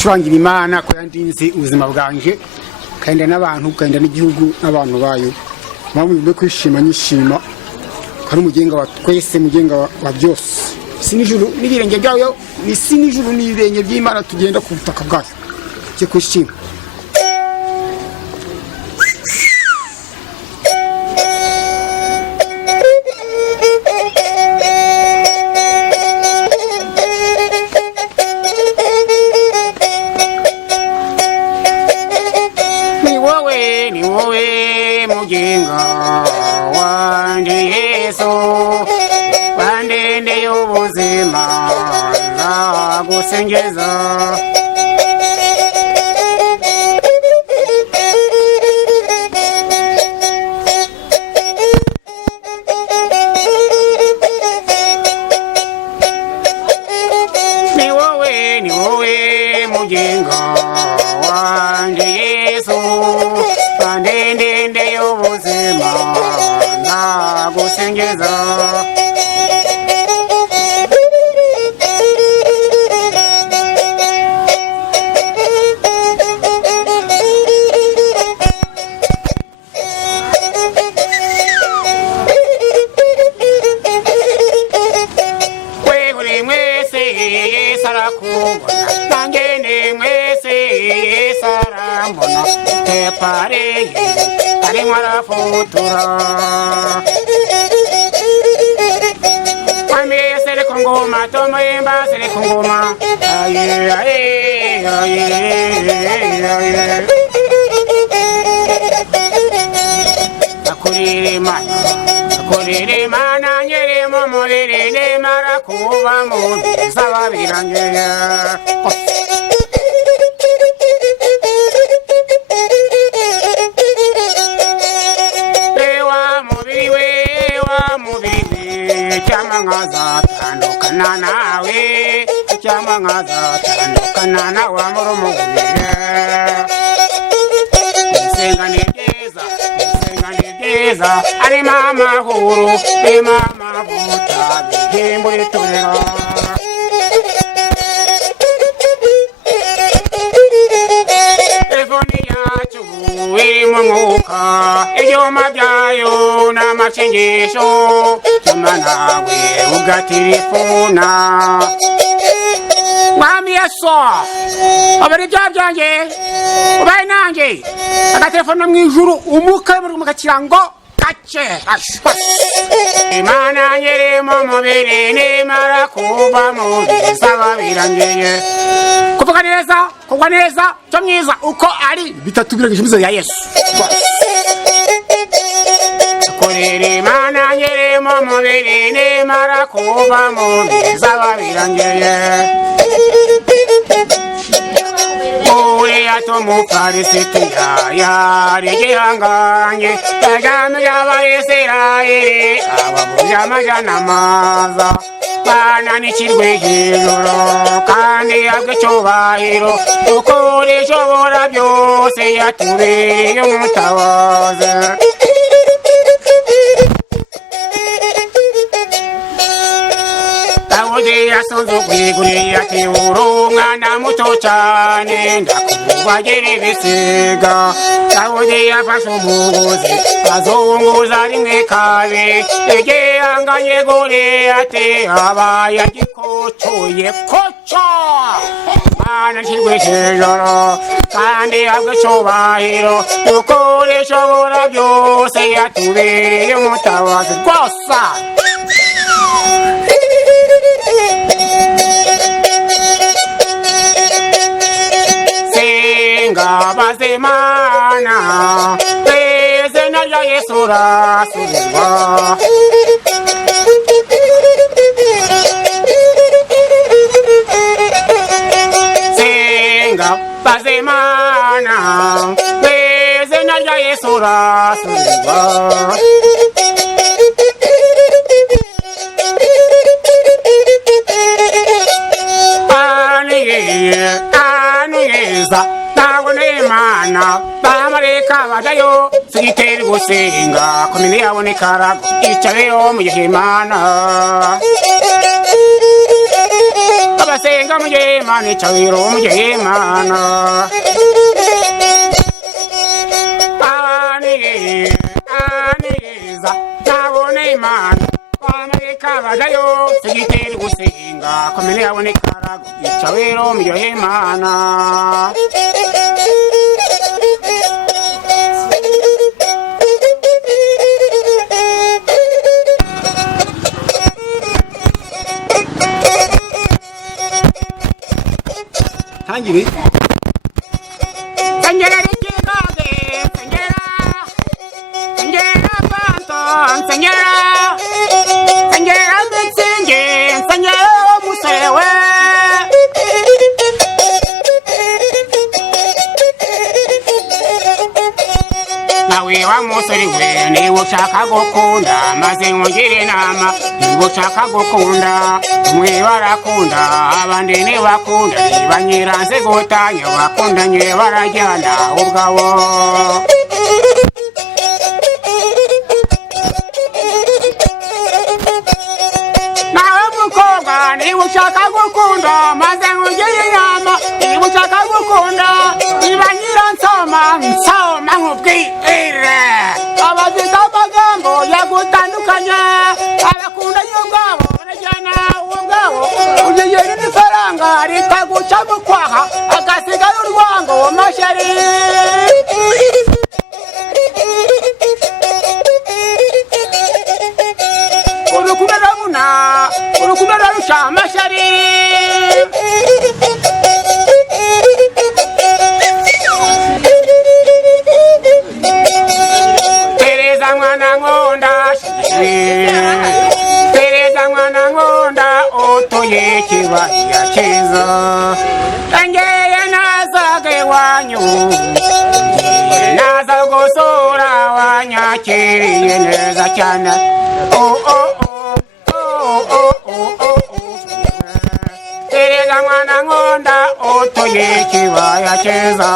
gucurangira Imana ko yandinze ubuzima bwanje kandi n'abantu kandi n'igihugu n'abantu bayo mpamvu kwishima nyishima kandi umugenga wa twese mugenga wa byose sinijuru n'ibirenge byayo ni sinijuru n'ibirenge by'Imana tugenda ku butaka bwayo cyo kwishima ni wowe mugenga wanje Yesu wandende y'ubuzima nagusengeza ni wowe mugenga wanje Yesu wandende y'ubuzima nagusengeza sarambona te pare ari mara futura ame sele kongoma tomo emba sele kongoma aye aye aye aye akurire mana nyere momorere ne mara kuba mu sababirangye tandukana nawe cyamwangaza tandukana na wa murumugire senga nigeza ari mama huru be mama buta bihembure torera mwuka iyo mabyayo n'amasengesho tuma nawe ugatirifuna mwami Yesu abari byanjye ubaye nanjye agatelefona mu ijuru umuka mu kirango kace Imana nyeremo mubiri nimara kuba mu bisaba birangeye kuvuga neza kugwa neza cyo myiza uko ari bitatu biragisha imizo ya Yesu korere Imana nyeremo mubiri nimara kuba mu bisaba birangeye Tomu karisitiya yari gihanganye yajyanye y'Abayisiraheli abavuja amajana maza bananishijwe hejuru kandi yag'icyubahiro ukora ishobora byose yatubereye umutabazi Dawudi yasuzuguriye ati uri umwana muto cyane ndakubagera ibisiga Dawudi yafashe umugozi azunguza rimwe kabiri igihanganye Goliyati abaye agikocoye koco Imana nshyirwe hejuru kandi yag'icyubahiro ukora ishobora byose yatubereye umutabazi rwose Bazimana bezena rya Yesu rasulwa Senga bazimana bezena rya Yesu rasulwa Aniyeza Imana bamareka badayo sigiteri gusenga komine yabone karago icareyo mu gihe Imana senga mujemana chawiro mujemana aniza nabone imana amareka badayo sigiteri gusenga komene yabone karago chawiro mujemana Hangiri Sanjera Rikikage Sanjera Panton Sanjera Mitsingi Sanjera Musewe Nawe wa musori we ni ushaka gukunda maze ngire nama ni ushaka gukunda umwe barakunda abandi ni bakunda banyiranze gutanya bakundanye barajyana ubwabo nawe mukobwa ni ushaka gukunda maze ngire nama ni ushaka gukunda banyiranzoma nkubwire abazita amagambo yagutandukanya abakunda y'ubwabo barajyana ubwabo ugegera n'ifaranga ritaguca mu kwaha agasigaye urwango mashari urukundo rarusha amashari Tereza mwana ngonda otoye kibaya cyiza Angeye nazage wanyu naza gusura wanyakiriye neza cyane Tereza mwana ngonda otoye kibaya cyiza